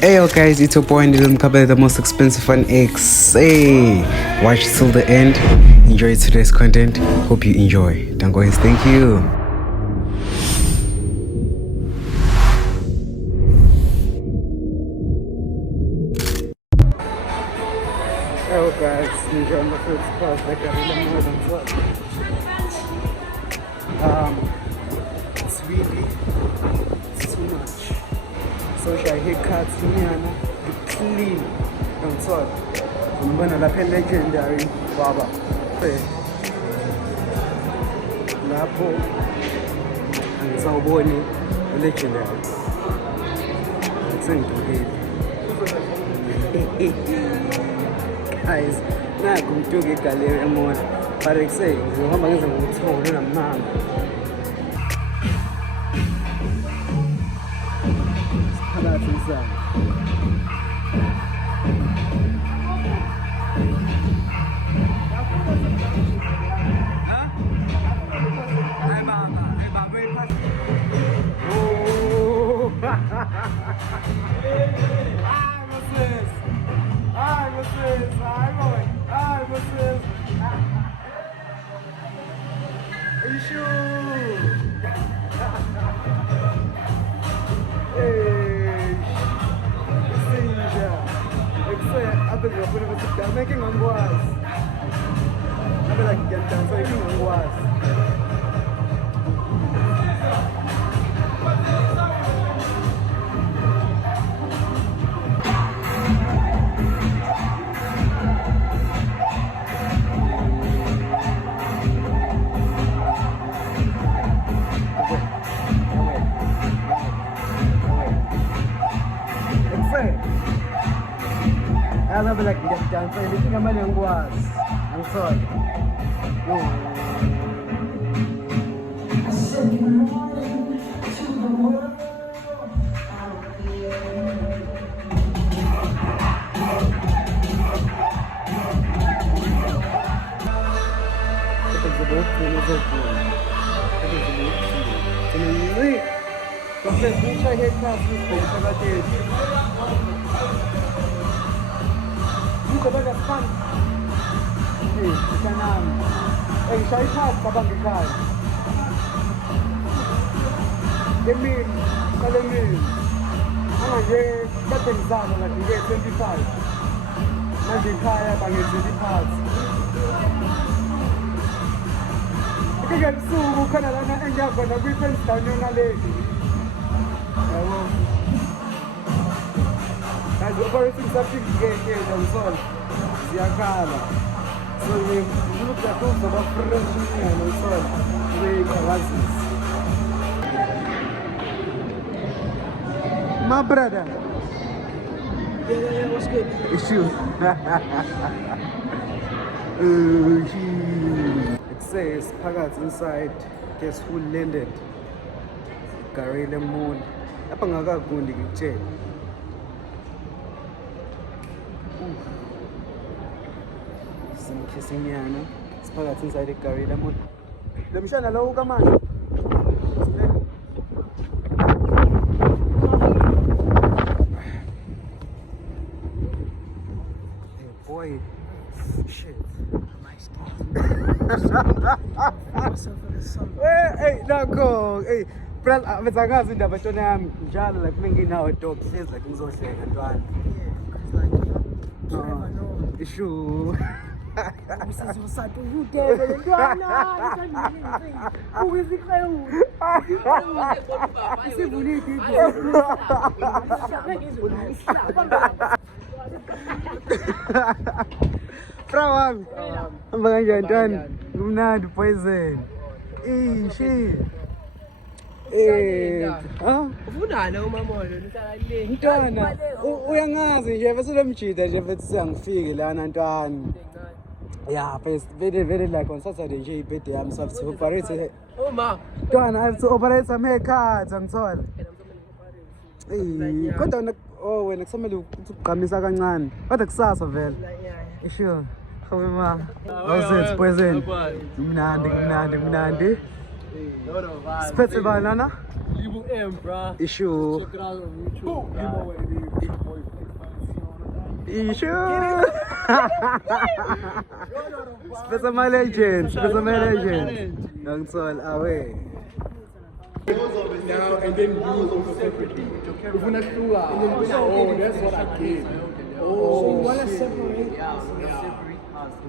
Hey yo guys, it's your boy Ndilum Kabele, the most expensive on X. Hey, watch till the end. Enjoy today's content. Hope you enjoy. Dangois, thank you. Hello guys, enjoy my first class. Like I really more than what. It's really too much. Social haircuts, Niana, the clean, and so I'm gonna like a legendary Baba. Lapo and Zawboni, legendary. Thank you, guys. Now I'm going to get gallery more. But I say, I'm going to go to the man. That's insane. I'm making on was. I'm like get down so making on was. I'm like get down so making on was. I'm sorry. Operating something here on sol. Ziakala. So we look at those of operation and sol. We oasis. My brother. Yeah, what's good? Issue. It says Pagas inside gets full landed. Garele moon. Apa ngaga gundi kitchen. Some kissing yana. Spagat inside the car lemon. The mission allow come on. Hey boy. Shit. Hey, now go. Hey, press bezangazi indaba tshona yami njalo like menginawo dog says like ngizohleka ntwana. Issue. Usizosapho udebe lentwana ukuzikhewu isivulile Prawami amba kanjani ntwana kumnandi poison shit ufunana umamolo nihlala le ntwana uyangazi nje bese lemjida nje bethi siyangifike lana ntwana. Yeah, very like on Saturday nje ibirthday yami so I have to operate. Oh ma Ntwana I have to operate some haircuts angithola. Kodwa wena kusamele uqhamisa kancane. Kodwa kusasa vele. Sure. Hawe ma. Awusethi poison. Mnandi. Spetse banana. Libu M bra. Issue. Check it out on YouTube. Issue. Special my legend. Special my legend. Young Soul away. Now and then you also separately. If we're not through, oh, that's what I get. Oh, So you want to shit. separate?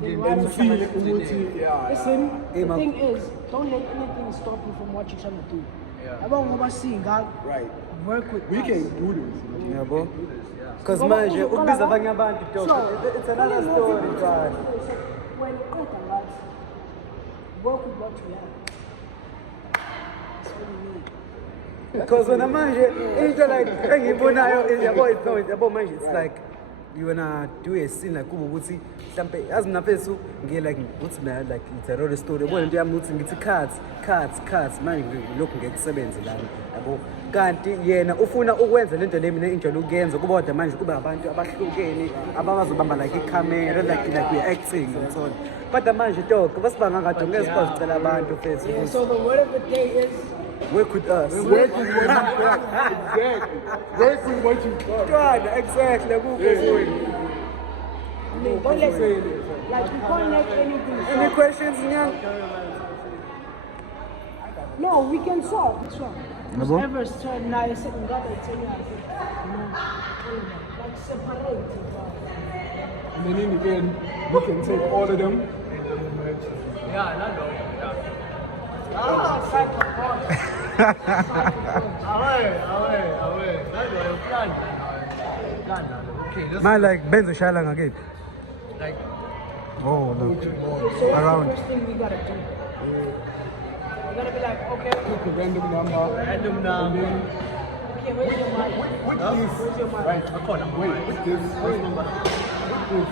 And see, yeah. Listen, Hey, the man. thing is, don't let anything stop you from what you're trying to do. I don't want to see God Right. work with We us. can do this. Yeah, bro. Because Ngoba manje uzoqala ukubiza la- abanye abantu So, it's another kunemoto story, ukuthi man. when you cut a lot, work with what you have. That's what you need. Because when manje into like engiyibonayo yabo manje it's like you wanna do a scene like kuba ukuthi mhlambe yazi mina mfethu ngiye like ukuthi mina like it's a real story yabona into yami ukuthi ngithi cuts manje lokhu ngekusebenze lana yabo kanti yena ufuna ukwenza lento le mina enjalo ukuyenza kuba kodwa manje kube abantu abahlukene abazobamba like i-camera like we are acting ngiyathola kodwa manje dog basibanga ngade ngezikwazi ucela abantu mfethu Yeah, so the word of the day is work with us. Work with what you got. Exactly. Work with what you got. Right, exactly. don't let like you can't let anything Any stop. questions, Nyan? No, we can solve. It's wrong. Nabo? Whoever said now you said God I tell you how to like separate. And then in the end, we can take all of them. Man, like Benzo Shalanga again. Like, Oh, no. So Around. what's the first thing we gotta do? We gotta be like, okay, Pick a random number. random And number. then okay, where's your mic? with Huh? this, Where's your mic? right? I call number Wait, one. with this, with this,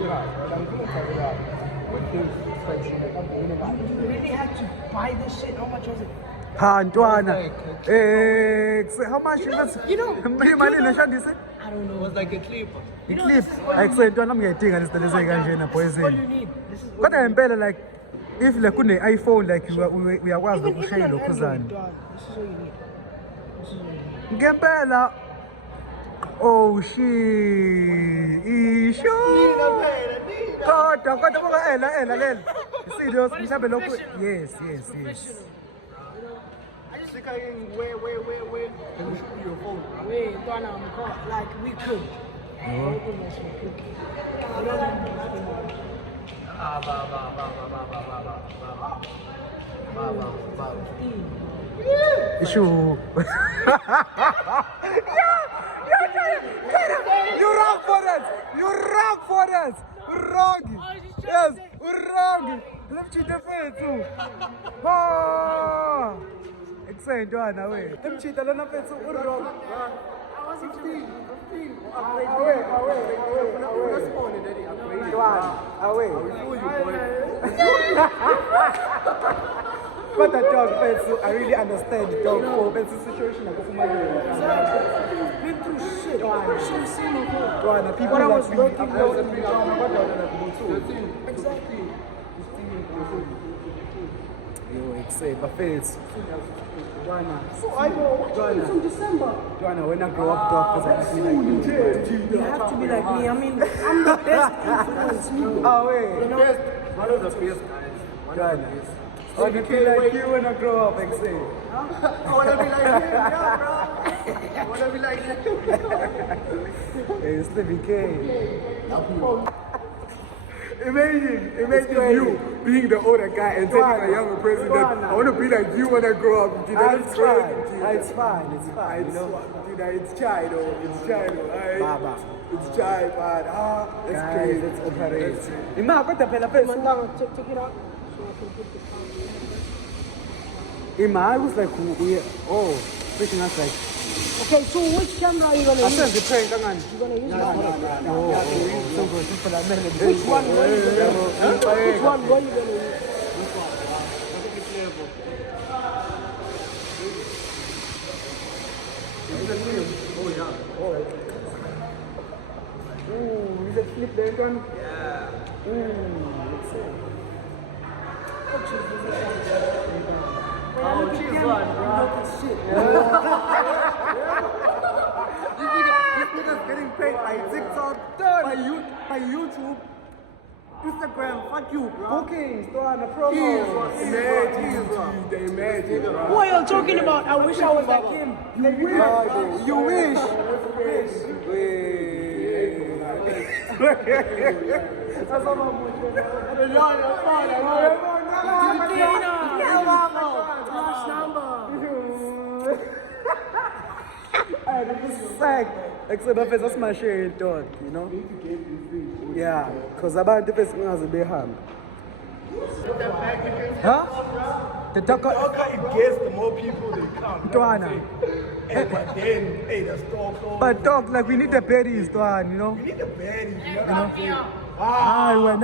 yeah, I'm gonna tell you that. With this spreadsheet, I'm doing it. You really had to buy this shit. How much was it? Ha, Ntwana. How much is that? You know, Imali neshandise? I don't It know. was like a clip. I-clip. Ayikuseyi ntwana ngiyayidinga lesideleze kanjena This is all poison. you need. This is all Kodwa you need. ngempela like if like kune-iPhone like uyakwazi Even ukushayela an lokhuzana. Android, dog. This is all you need. This is all you need. Ngempela oh shit. Isho. Kodwa boka ela. Serious mhlambe lokho. Yes. Where? Can you show me your phone? Wait, Donna, I'm caught. Like, we could. Open this, we could. We don't have to. Issue. You wrong for it. Wrong. Yes, wrong. Let me cheat too. Ah. Excited Ntwana we. Let me cheat lana mfethu wrong. I was 15. But the dog fence, I really understand the dog for fence situation. I go for my Been through shit. Should have seen it before. Ntwana, people When I like was me, working, I was in the Exactly. Yo, excited, but face. So I go, what you mean from December? Ntwana, when I grow up, dog, because I feel like you. You have to be like me. I mean, I'm the best influence. You. Oh, wait. You know? One of the best guys. Ntwana. I want to be like you when I grow up, excited. I wanna be like him, yeah, bro. I wanna be like him. Hey, Stevie K. Imagine you being the older guy and telling a younger president, I want to be like you when I grow up. You know, It's fine. It's fine. You know. It's child, alright? Baba. It's child, man. That's Guys, crazy. let's operate. Ima, kodwa phela Come face. on, now, take it out. So I can put the Ima, I was like, oh, fishing us like, Okay, so which camera are you gonna I use? said the train, come on. You're gonna use one? Oh, so good. People are many. Which one? What are you gonna use? Which one? What are you gonna use? Ooh, is it flip there, one? Yeah. Let's see. Oh, cheese one, bro. This nigga's getting paid by by TikTok, by YouTube, Instagram, fuck you, bookings, Twana, promos. They imagine, bro. Who are you talking about? I wish I was like him. You wish. Except if it's a smash dog, you know? Yeah, because about the person has a big hand. Huh? The Darker it gets, the more people they come. Twana. Hey, but then, hey, the store closed. But dog, like we need the berries, Twan, you know? We need the baddies, you know? I win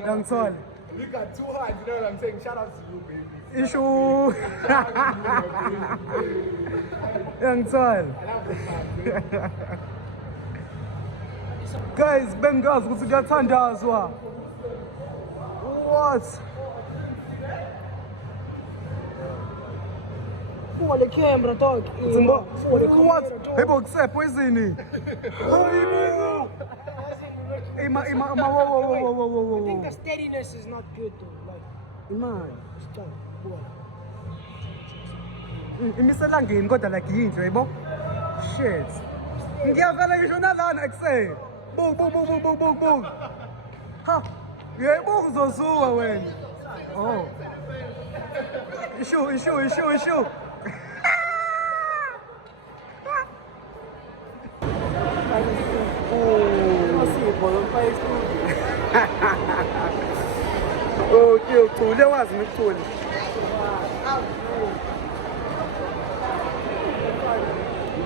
Young Sol. We got 2 hands, you know what I'm saying? Shout out to you, baby. Issue. Young Sol. Guys, Bengals, what's got thunder as well? What? For the camera, dog. For the camera, What? dog. People accept poison. Hey, whoa. I think the steadiness is not good though. Like, Man. stop. Boy. Imiselangeni kodwa like yinto yebo. Shit. Ngiyavela ngisho nalana ekuseni. Buk. Ha. Yebo uzosuka wena. Oh. Issue. Oh, uthule wazi ukuthula.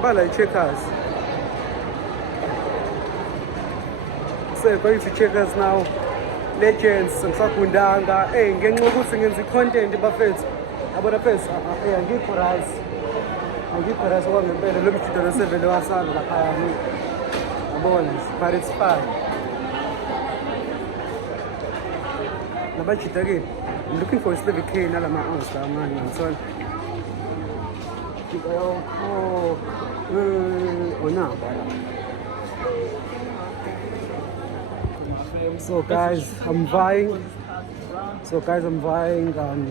Bala checkers. So going to checkers now. Legends ngisakundanga. Hey, ngenxa ukuthi ngenza content bafethu. Yabona fethu, angikho right. Angikho right okwangempela lo mjito lo sevele wasana lapha yami. Yabona, but it's fine. Nabajita ke. I'm looking for a Slavic K nala ma-ounce la man. So So guys, I'm vying.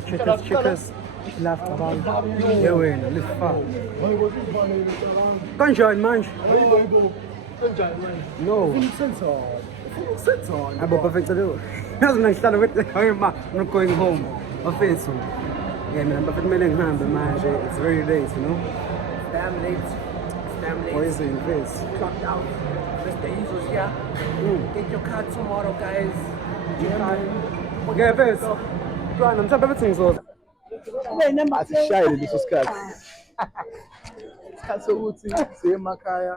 Checkers. Laughed about. Yeah, win. Live far. Kanjani manje? No. I'm perfect to do. I'm not going home. I'm perfect mailing hand, but man, it's very late, you know. Family. Poison face. Clocked out. Mr. Ezo's here. Get your car tomorrow, guys. Okay, face. Right, I'm trying everything so. Asishayile leso sikhathi. Isikhathi sokuthi siye emakhaya.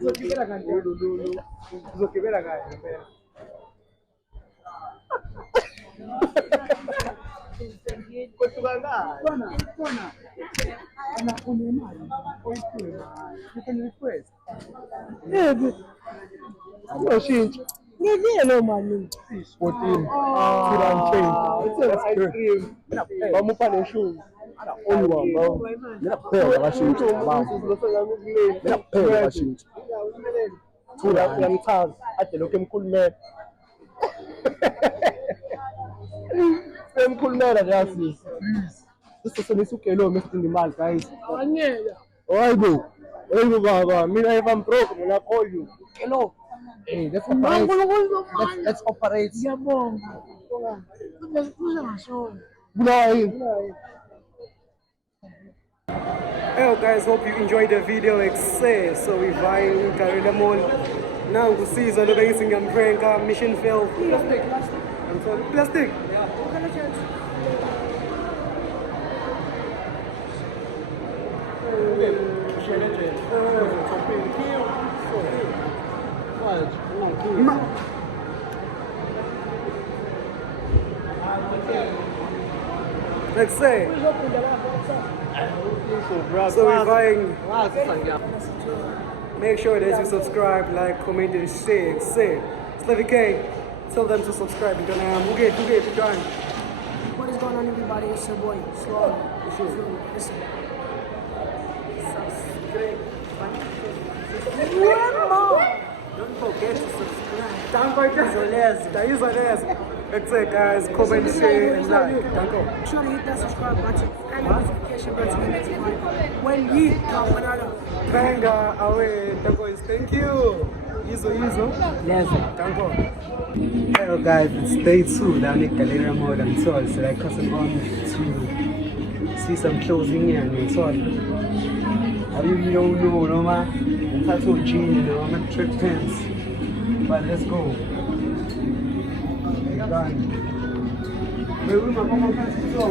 Uzogibela kanjani Lulu? Uzogibela kahle phela. No money. 14. That's good. Vamos para o show. Only one, bro. Mina kuphela abashintsha abantu. Mina kuphela abashintsha. Thula uyamchaza ade lokho emkhulumela. Emkhulumela nje asisi. Please. Sisonisa ugelo mesidinga imali, guys. Angela. Hayibo baba, mina if I'm broke, I'm gonna call you. Hello. Hey, let's operate. Ngiyabonga. Kuze ngasho. Hey guys, hope you enjoyed the video. So we buying Garilla Mall. Now we see the basic and prank mission failed. Plastic. Yeah. Let's say. So we're buying. Make sure that you subscribe, like, comment, and share. Slavic K, tell them to subscribe. What is going on, everybody? It's your boy, Slow. Listen. One more. Don't forget to subscribe. Don't forget. That is what it is. That's it, guys. Comment, share, and like. Thank you. Make sure to hit that subscribe button and the notification button to get notified when we drop another Venga, away. Thank you. Izo. Yes. Thank you. Hello, guys. It's day 2 down at Galleria Mode and so it's like cousin going to see some closing here and so I really don't know, no man. It's not so genius, you know. I'm at trip pants. But let's go. Wewe mama kasi so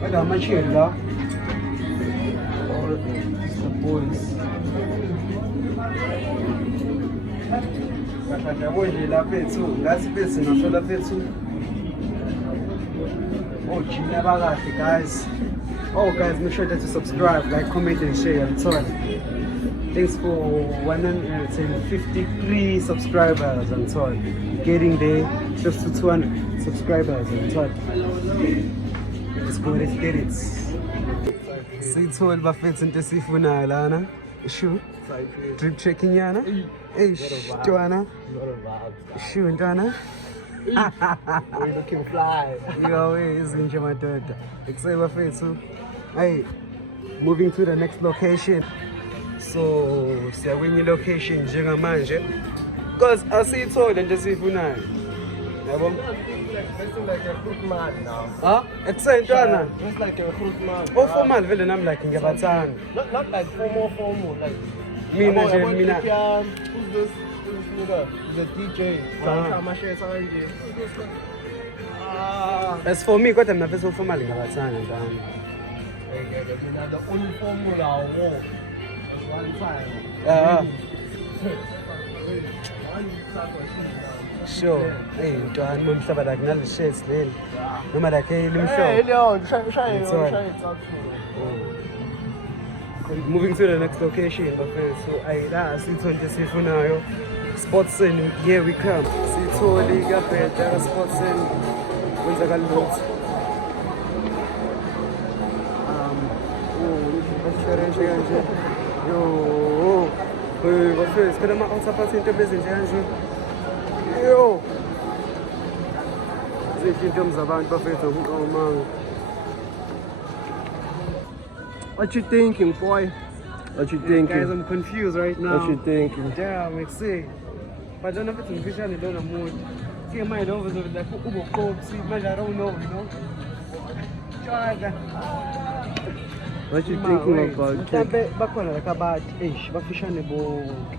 wala machela or the boys kaka boye la pethu ngasi bese nohlola pethu oh jina bakahle guys. Oh guys, make sure that you subscribe, like, comment and share and so on. Thanks for 153 subscribers and so on. Getting there, just to 200 subscribers and so on. Let's go, let's get it. Siyithola bafethu into esifunayo lana. Shu. Drip checking yana. Hey, Joanna. Shu ntwana. We're looking fly. Yo, izinje madoda. Excited bafethu. Hey, moving to the next location. So, siyakwenye location njengamanje because asiyithole nje siyifunayo. Yabo? It's like a fruit man now. Ah, eksentwana. It's like a fruit man. Oh, formal vele nami like ngiyabathanda. Not like formal, like Mina nje mina. Who's this nigga? The DJ. As for me, kodwa mina vese formal ngiyabathanda ntwana. The only formula I won was one time. Sure. Hey, ntwana momhlaba like nale shirts leli. Noma like Hey, limhlophe. Leon, try it out. Moving to the next location, my friends. So I sithole sifunayo. Sportson, here we come. Sithole kaphetha Sportson. Kwenzakala lutho. Yo, bafethu, phela ama-outer parts into ezinje kanje. Yo. Zinto zabantu bafethu umango. What you thinking, boy? What you thinking? Guys, I'm confused right now. What you thinking? Damn, it's sick. But I don't know if it's officially done a mood. See, my lovers over like Ubo Coke, see, man, I don't know, you know. What you thinking about? Bakhona like about eish, bafishane bonke.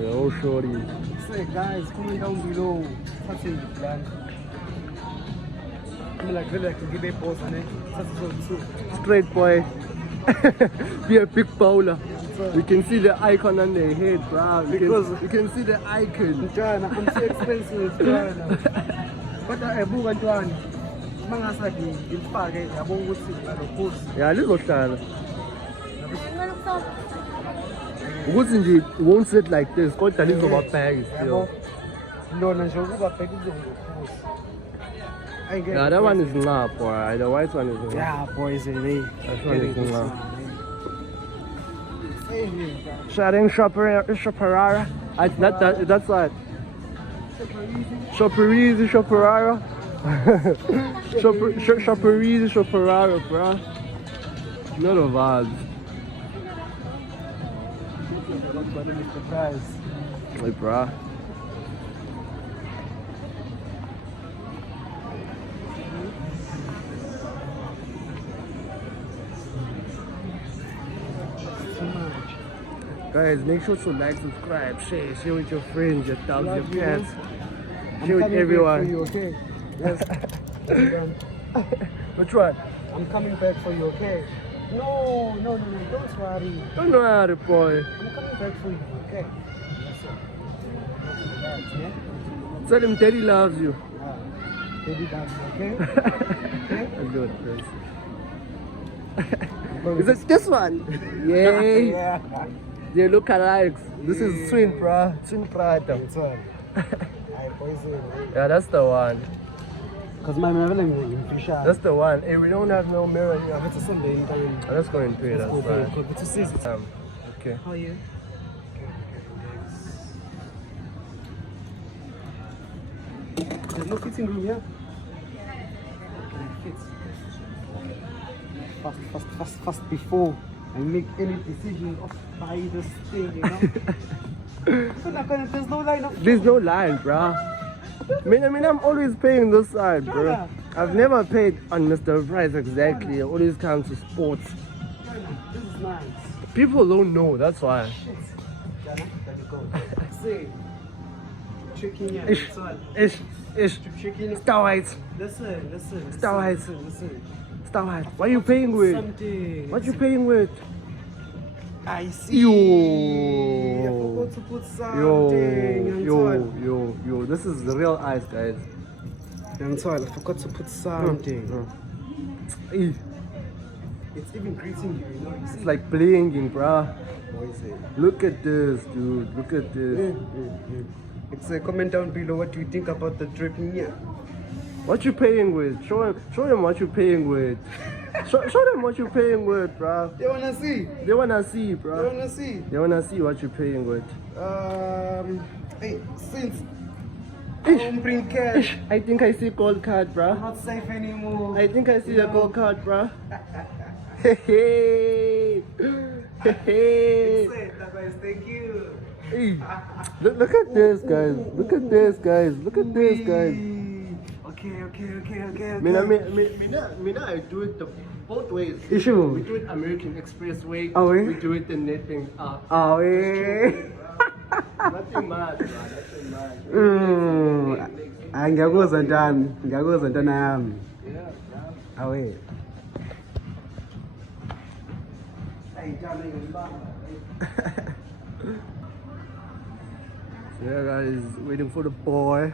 Yeah, oh shorty. Say guys, comment down below. What's in the plan? I'm like really like give a pause on it. That's so Straight boy. Be a big bowler. You can see the icon on their head, bro. You can see the icon. Ntwana, I'm too expensive, ntwana. Kodwa ebuka ntwana. Mangasathi ngifake yabona ukuthi ngalokuthi. Yeah, lizohlala. Ukuthi nje won't sit like this. Kodwa lizoba bag still. Lona nje ukuba bheka izongophuza. Yeah, that one is not, boy. The white one is not. Yeah, boys, it is. That one is not. Shouting Shopperara. It's not that. That's what. Shopperizi, Shopperara. Shopperizi, Shopperara, bro. Not a vibe. Hey, bro. Guys, make sure to like, subscribe, share with your friends, your dogs, your cats. Share with everyone. You, okay? Yes. Which one? I'm coming back for you, okay? No, don't worry. Don't worry, boy. I'm coming back for you, okay? Yeah? Tell him Daddy loves you. Daddy loves you, okay? That's good, friends. Is it this one? Yay! Yeah. They look alike. This is twin, bro. Twin brother. It's on. I poison. Yeah, that's the one. Because my level in Fisher. That's the one. Hey, we don't have no mirror here. It's a Sunday in time. Let's go and pray. That's fine. Good to see you. Okay. How are you? There's no fitting room here. Okay, fits. Fast before I make any decision of buy this thing, you know. There's no line of. There's no line, bruh. I mean, I'm always paying this side, bro. Yeah. I've never paid on Mr. Price exactly. I always come to sports. This is nice. People don't know, that's why. Shit. Ghana, there you go. See. Checking here. Ish, ish. Checking. Star White. Listen. Star White. Listen. Star White. What are you paying with? Something. What you paying with? I see. Yo. I forgot to put something. Yo. This is the real ice, guys. I'm sorry, I forgot to put something. Hey, It's even greeting you, you know. You see? it's like blinging, bruh. What is it? Look at this, dude. Look at this. It's a comment down below what you think about the dripping here. What you paying with? Show them what you paying with. show them what you paying with, bruh. They wanna see. They wanna see, They bruh. wanna see. They wanna see what you paying with. Hey, since I don't bring cash, I think I see gold card, I'm bruh. not safe anymore. I think I see a No. gold card, bruh. Hey, hey. Say that, guys. Thank you. Hey. Look at this, guys. Look at this, guys. Look at this, guys. Okay. I do it both ways. Issue. We do it American Express way. Oh, yeah? We do it the net thing. Oh, yeah. Nothing mad, bro. Nothing mad. Ngiyakuzwa ntana yami. Yeah. Awe. Yeah, guys, waiting for the boy.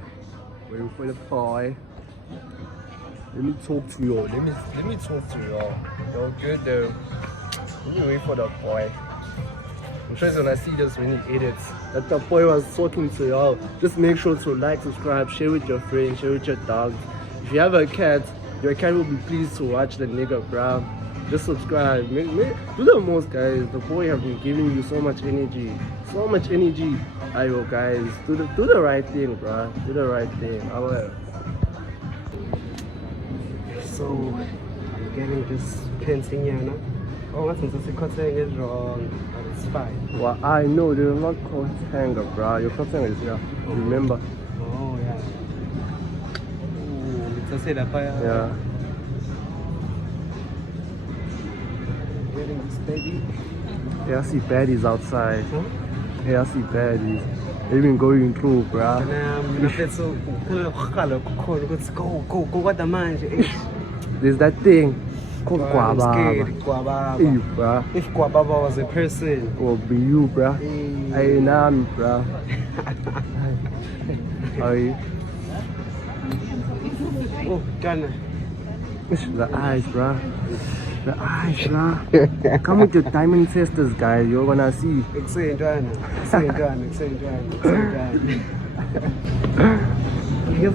Let me talk to y'all. Let me talk to y'all. Y'all good though. Let me wait for the boy. I'm sure he's gonna see this when he edits. That the boy was talking to y'all. Just make sure to like, subscribe, share with your friends, share with your dogs. If you have a cat, your cat will be pleased to watch the nigga, bro. Just subscribe. Do the most, guys. The boy have been giving you so much energy. So much energy. Ayo, guys. Do the right thing, bro. Do the right thing. I will. So I'm getting this painting here now. Oh, since the cutting is wrong, but it's fine. Well, I know they're not coat hanger, bro. Your coat hanger is here. Remember? Oh yeah. Ooh, it's a setup. Yeah. Getting this baby. Yeah, I see baddies outside. Huh? Yeah, I see baddies. They've been going through, bro. And so go what the man. There's that thing called I'm Guababa. scared. Hey, Guababa. bro. If Guababa was a person. Will be you, bro. Hey. Hey, Nami, bro. How are you? Oh, Ghana. The eyes, bro. The eyes, bro. Come with your diamond sisters, guys. You're gonna see. Excellent, Ghana. You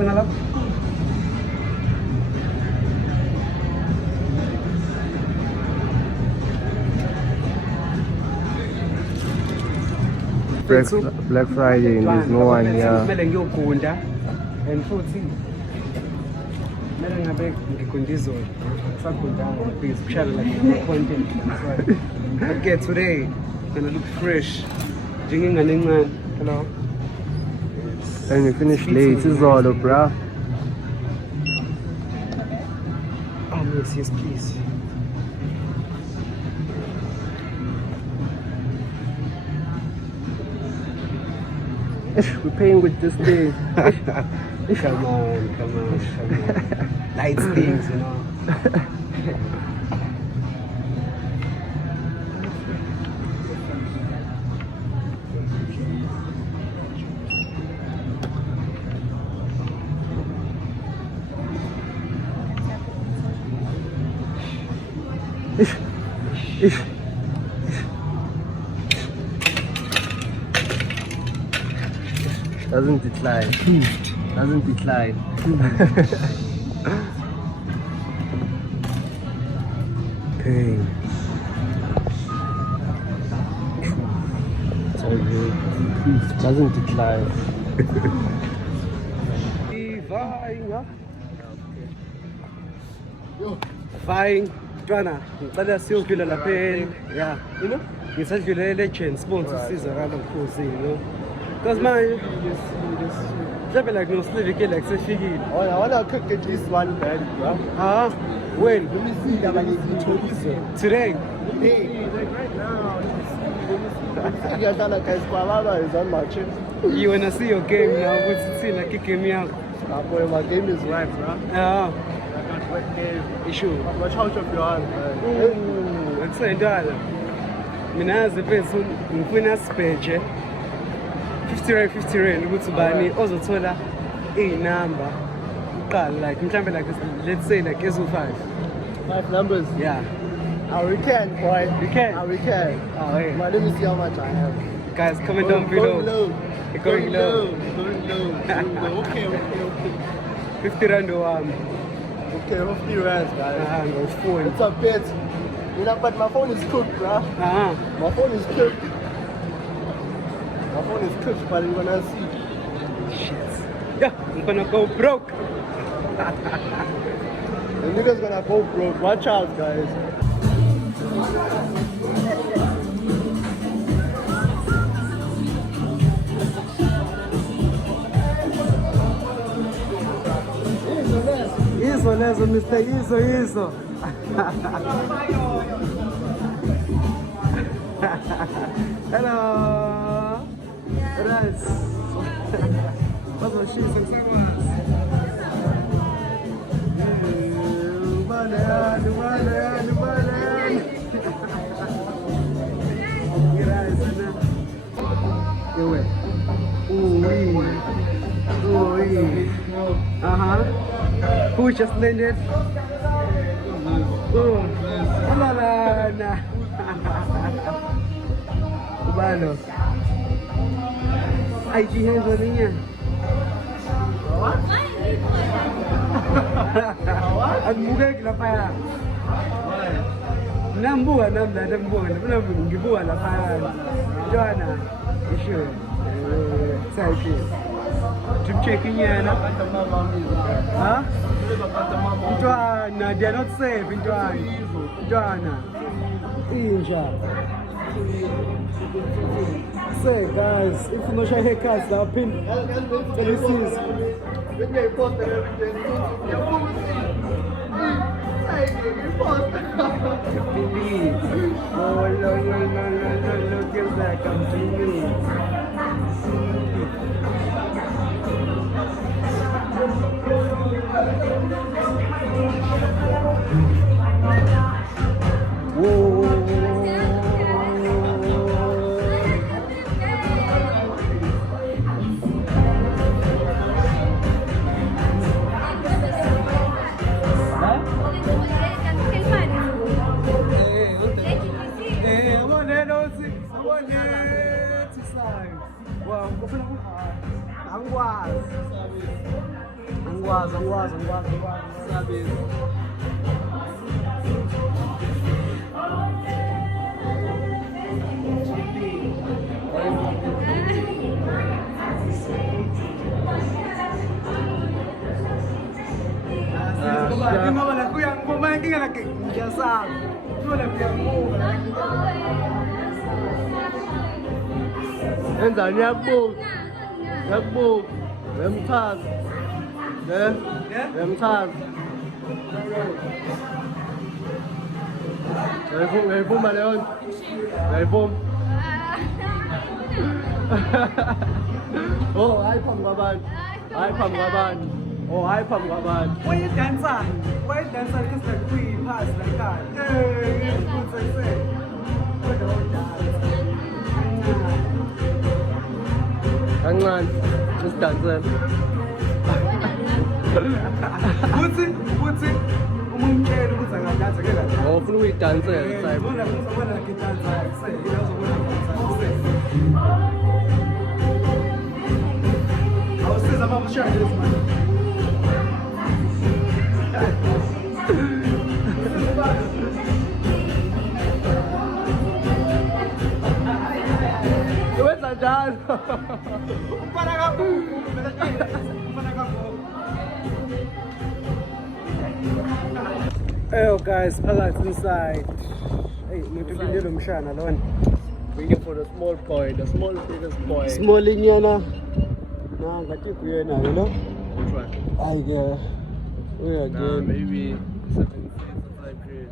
guys are Black Friday and there's no one here. kumele ngiyogunda and futhi kumele ngabe ngigunda izolo ngisagundanga because kushaya like content. Okay, today gonna look fresh njengengane encane. Hello. And we finish late, it's all, bro. Oh yes, please. We're paying with this thing. Come on. Lights things, you know. Doesn't decline. Pain. So it doesn't decline. Fine. Ntwana, ngicela siyodlula lapha yeah. You know? Ngisadlulele legend sponsor usizakala mkhosi, you know. Because manje mhlawumbe like nosilivike like sefikile. Oh, I wanna cook at least one bag, bro. When? Let me see that I need to Today? Hey, right now. Is on my chip. You wanna see your game now? What's it like? Game yakho. Boy, my game is right, bro. What game? Issue. Watch out of your hand, man. Akusayindala. Mina yazi mfethu ngifuna sibheje 50 rand ukuthi bani ozothola inamba uqala like mhlambe like let's say like ezo 5 numbers. yeah We can, boy. We can? We can. Oh, hey. Well, let me see how much I have. Guys, comment down below. Going low. Okay. 50 rand Okay, 50 rands, guys. no phone. It's a bit. You know, but my phone is cooked, bro. My phone is cooked. My phone is cooked, but you're gonna see. Shit. Yeah, I'm gonna go broke. The nigga's gonna go broke. Watch out, guys. Isso, Mr. Isso. Hello. Raz. What's the shit? Who just landed? Amalana. Ubalo. IG hands on niya. What? Ang mugay kinapaya. Nambuha ngibuha lapha. Jona. Issue. Psyche. Drip checking yana. Huh? They are not safe. Joanna. Inja. Say guys, if you know your haircuts, they'll pin. This is. Oh, look at that. I'm feeling. Angwazi. Enzani yakbo emthathu emthathu ngayivuma leyo ngayivuma oh hayi phambi kwabantu hayi phambi kwabantu Why you dancing? Because like we pass like that. Hey, what's I say? kancane isidansela What's it? Umumtshela ukuthi angadansa ke la. ufuna ukuyidansela sayibo Bona ngizobona ngidansa say uzobona Awusiza mama ushaya lezi manje. done. Hey guys, phakathi inside. Hey, umuntu ulindele umshana lona. Waiting for the small boy, the small biggest boy. Small inyana. Nah, ngathi kuyena, you know? Which one? I get. We again. Maybe 7 period.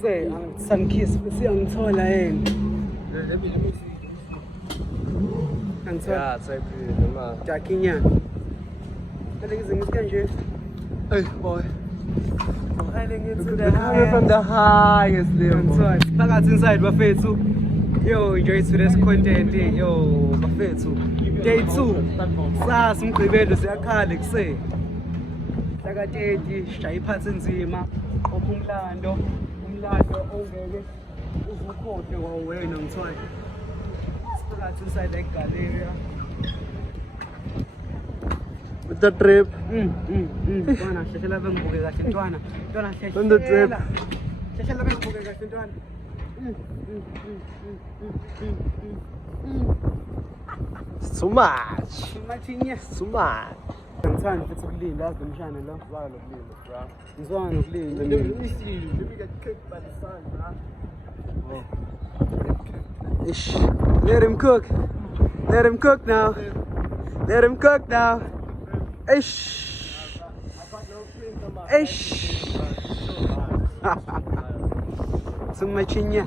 Say, sun kiss, siyangithola yena. Let me see. Angithola. Yeah, 7 period. Dakinyana. Kade ngizingiske nje. Hey, boy. Coming From the highest level. Phakathi inside bafethu. Yo, enjoy today's content. Yo, bafethu. Day 2. Sasa umgqibelo siyakhala kuse. Saka 30 shaya iphathi nzima. Umlando ongeke uzukhohle wawena ngithwaye. Phakathi inside like gallery. With the trip. Ntwana hlehlela bengibuke kahle ntwana. Ntwana hlehlela. On the trip. Hlehlela bengibuke kahle ntwana. It's too much. Mathinya. It's too much. Ngithanda futhi ukulinda yazi umshana lo. Ngizwana nokulinda. Let me see. Let me get kicked by the sun, bro. Ish. Let him cook. Let him cook now. Let him cook now. Ish. Ish. Sumachinya.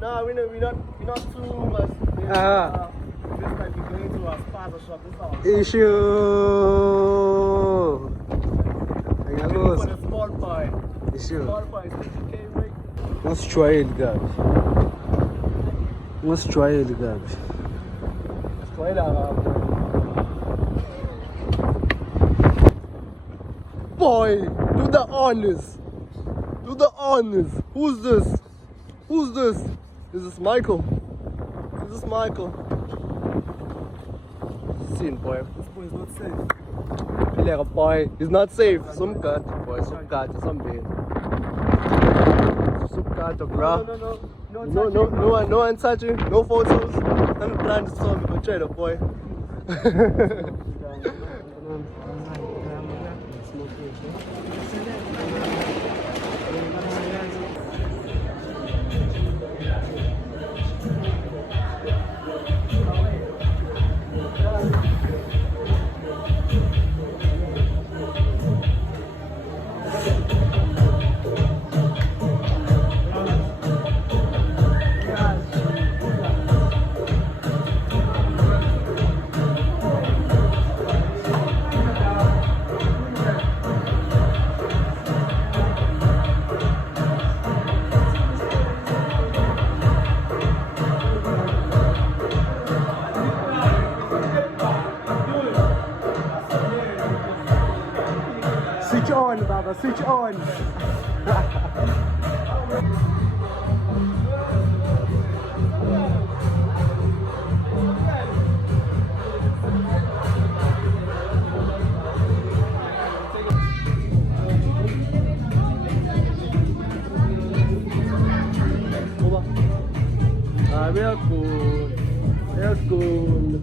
No, we're not too much. This might be going to a sponsor shop. This is Issue. for the small boy. Issue. Small boy is 50K rate. Let's try it, guys. Let's try it, guys. Straight out. Boy, do the honors. Do the honors. Who's this? Who's this? Is this Michael? Is this Michael? Seen, boy. This boy is not safe. Feel like a boy. He's not safe. Some cut, boy. Some cut. Some bit. Some cut, bro. No one touching. No photos. I'm trying to solve it. Try the boy. Switch on, Baba. Switch on. Real cool. Real cool.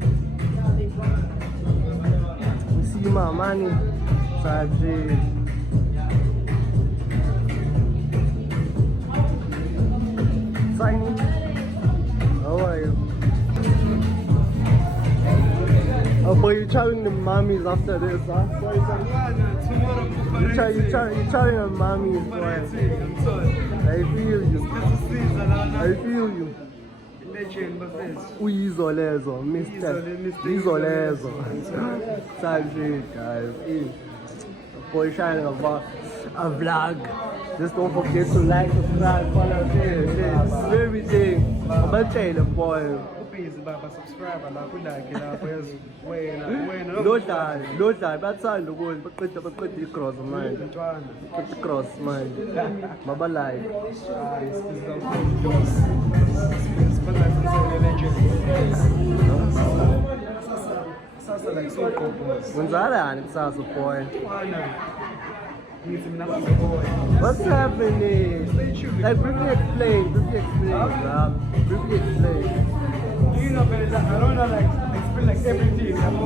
You see my money. 5G. Tiny. How are you? Oh boy, you charging the mommies after this, huh? Sorry. You charging the mommies, boy. I feel you. I feel you. Uyizolezo, Mr. Izolezo. Same shit, guys. Boy, shining a vlog. Just don't forget to like, subscribe, follow, share, everything. I'm a trailer, boy. Lodla, bathanda ukuthi baqede i-cross manje. Baqede i-cross manje. Mabalayi. Wenzalani kusasa boy? What's happening? Like, briefly explain, briefly explain. Do you know, but I don't know, like, explain like everything. I'm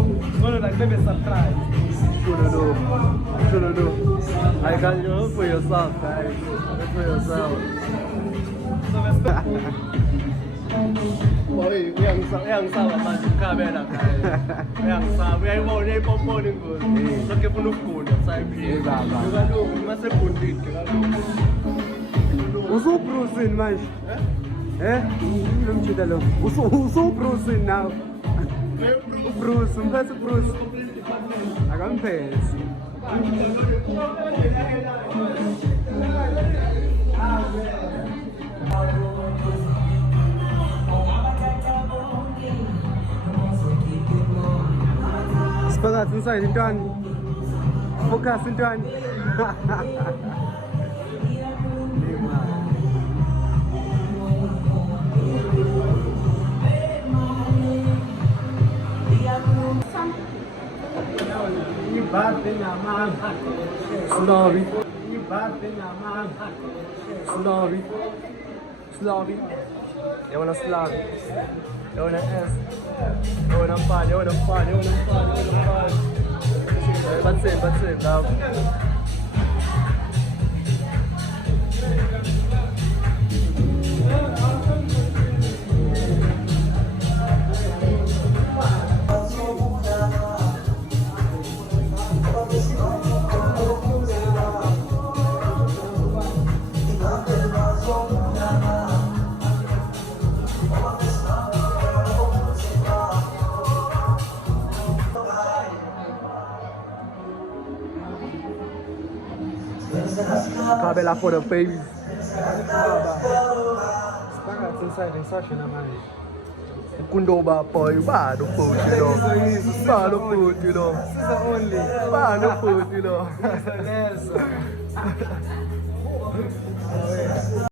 gonna like maybe subscribe. Shouldn't know. I got you look for yourself, guys. Look for yourself. uyangisaba manje ukhabela uyangisaba uyayibona ipomponi ingozi sonke funa ukugunda sayiphila kaloku masegundile kaloku Usubruce manje. Lo mjida lo. Usubruce now. Bruce, umphethe Bruce. Akamphethe. Phakathi inside intwana. Focus intwana. Slavi. You wanna Slavi? You wanna S? You wanna fun? That's it, love. Kabela for the babies. Phakathi inside ngisashona manje. Kundoba boy, bad food, you know. Sister only. Bad food, you know. Yes.